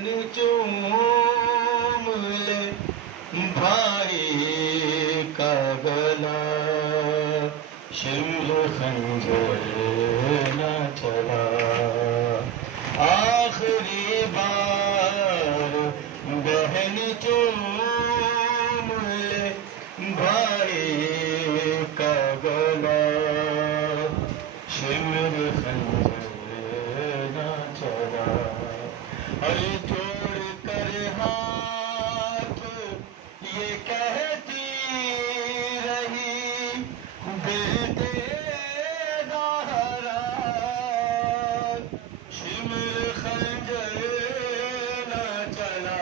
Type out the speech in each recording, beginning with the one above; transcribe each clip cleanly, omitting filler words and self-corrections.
बहन चूम ले भाई का गला, शिमर खंजर न चला। आखिरी बार बहन चूम ले भाई का गला, शिमर खंजर न चला। अरे जोड़ कर हाथ ये कहती रही, दिल तेरा हरा, शिमर खंजर न चला।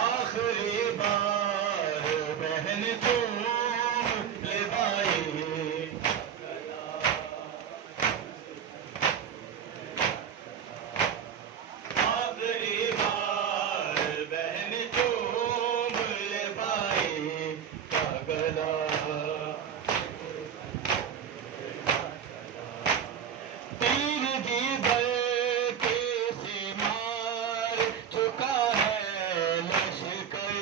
आखिरी बार बहन तुम ले भाई, आखिरी बार बहन तुम ले भाई का गला। तीर की बल्कि से मार चुका है लश्कर,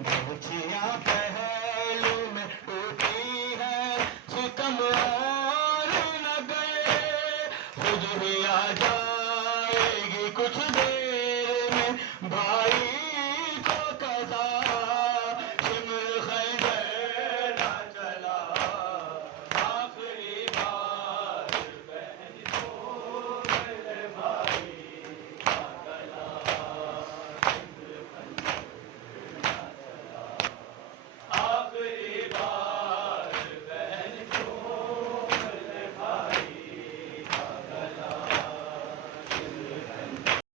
बर्छियां पहलू में उठी है, सितम और न गए। खुद ही आ जाएगी कुछ देर में भाई को कज़ा, शिमर खंजर न चला। आखिरी बार बहन तुम ले भाई का गला, शिमर खंजर न चला। आखिरी बार बहन तुम ले भाई का गला, शिमर खंजर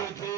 مجھے